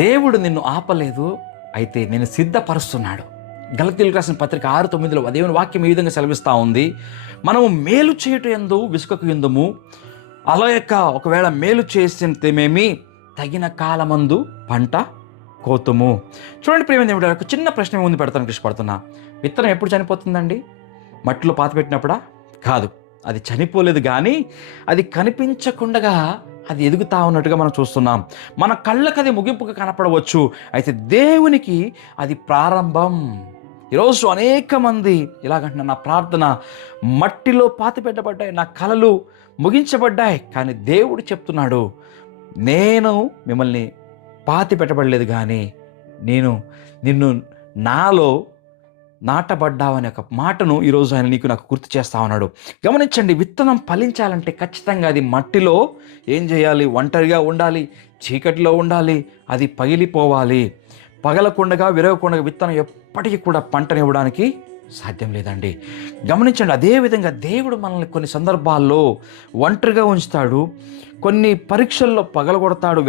దేవుడు నిన్ను ఆపలేదు, అయితే నేను సిద్ధపరుస్తున్నాడు. గలతీయులకు రాసిన పత్రిక 6:9 దేవుని వాక్యం ఈ విధంగా సెలవిస్తూ ఉంది, మనము మేలు చేయుట యందు విసుకకు యుందుము, ఒకవేళ మేలు చేసితేమేమి తగిన కాలమందు పంట కోతుము. చూడండి ప్రియమైన దేవుడు, ఒక చిన్న ప్రశ్న ముందు పెడతాను, ఇష్టపడుతున్నా. విత్తనం ఎప్పుడు చనిపోతుందండి? మట్టిలో పాతిపెట్టినప్పుడా? కాదు, అది చనిపోలేదు, కానీ అది కనిపించకుండా అది ఎదుగుతా ఉన్నట్టుగా మనం చూస్తున్నాం. మన కళ్ళకు అది ముగింపుగా కనపడవచ్చు, అయితే దేవునికి అది ప్రారంభం. ఈరోజు అనేక మంది ఇలాగంటున్నారు, నా ప్రార్థన మట్టిలో పాతిపెట్టబడ్డాయి, నా కలలు ముగించబడ్డాయి, కానీ దేవుడు చెప్తున్నాడు, నేను మిమ్మల్ని పాతి పెట్టబడలేదు, కానీ నేను నిన్ను నాలో నాటబడ్డావనే ఒక మాటను ఈరోజు ఆయన నాకు గుర్తు చేస్తా ఉన్నాడు. గమనించండి, విత్తనం ఫలించాలంటే ఖచ్చితంగా అది మట్టిలో ఏం చేయాలి? ఒంటరిగా ఉండాలి, చీకటిలో ఉండాలి, అది పగిలిపోవాలి. పగలకుండగా విరగకుండా విత్తనం ఎప్పటికీ కూడా పంటనివ్వడానికి సాధ్యం లేదండి. గమనించండి, అదేవిధంగా దేవుడు మనల్ని కొన్ని సందర్భాల్లో ఒంటరిగా ఉంచుతాడు, కొన్ని పరీక్షల్లో పగలగొడతాడు,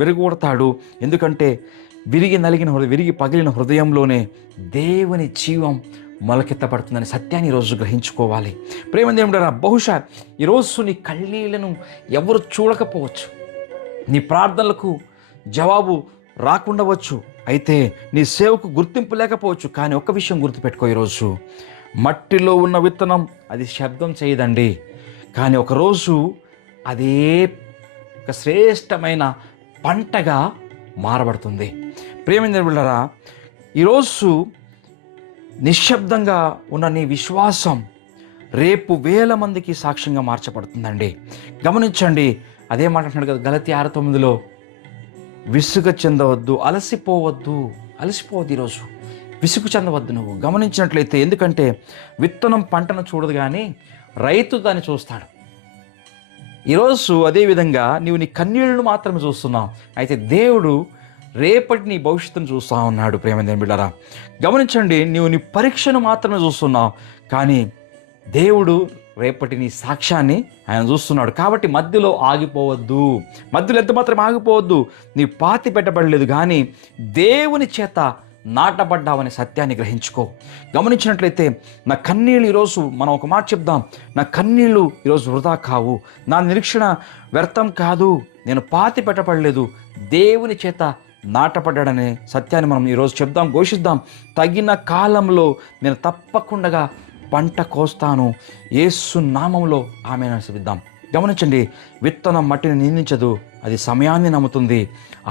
విరగొడతాడు. ఎందుకంటే విరిగి పగిలిన హృదయంలోనే దేవుని జీవం మొలకెత్తపడుతుందని సత్యాన్ని ఈరోజు గ్రహించుకోవాలి. ప్రేమ దేవుడా, బహుశా ఈరోజు నీ కన్నీళ్లను ఎవరు చూడకపోవచ్చు, నీ ప్రార్థనలకు జవాబు రాకుండవచ్చు, అయితే నీ సేవకు గుర్తింపు లేకపోవచ్చు, కానీ ఒక్క విషయం గుర్తుపెట్టుకో, ఈరోజు మట్టిలో ఉన్న విత్తనం అది శబ్దం చేయదండి, కానీ ఒకరోజు అదే ఒక శ్రేష్టమైన పంటగా మారబడుతుంది. ప్రియమైన దేవుళ్ళారా, ఈరోజు నిశ్శబ్దంగా ఉన్న నీ విశ్వాసం రేపు 1000 మందికి సాక్ష్యంగా మార్చబడుతుందండి. గమనించండి, అదే మాట అంటున్నాడు కదా గలతీ 6:9, విసుగు చెందవద్దు, అలసిపోవద్దు. ఈరోజు విసుగు చెందవద్దు నువ్వు. గమనించినట్లయితే, ఎందుకంటే విత్తనం పంటను చూడదు, కానీ రైతు దాన్ని చూస్తాడు. ఈరోజు అదేవిధంగా నీవు నీ కన్నీళ్లను మాత్రమే చూస్తున్నావు, అయితే దేవుడు రేపటి నీ భవిష్యత్తును చూస్తూ ఉన్నాడు. ప్రేమ బిడ్డలారా, గమనించండి, నీవు నీ పరీక్షను మాత్రమే చూస్తున్నావు, కానీ దేవుడు రేపటి నీ సాక్ష్యాన్ని ఆయన చూస్తున్నాడు. కాబట్టి మధ్యలో ఎంత మాత్రం ఆగిపోవద్దు. నీ పాతి పెట్టబడలేదు, కానీ దేవుని చేత నాటబడ్డావనే సత్యాన్ని గ్రహించుకో. గమనించినట్లయితే, నా కన్నీళ్ళు ఈరోజు, మనం ఒక మాట చెప్దాం, నా కన్నీళ్ళు ఈరోజు వృధా కావు, నా నిరీక్షణ వ్యర్థం కాదు, నేను పాతి పెట్టబడలేదు, దేవుని చేత నాటపడ్డాడనే సత్యాన్ని మనం ఈరోజు చెప్దాం, ఘోషిద్దాం. తగిన కాలంలో నేను తప్పకుండా పంట కోస్తాను, యేసు నామములో ఆమేన్ అని చెప్దాం. గమనించండి, విత్తనం మట్టిని నిందించదు, అది సమయాన్ని నమ్ముతుంది.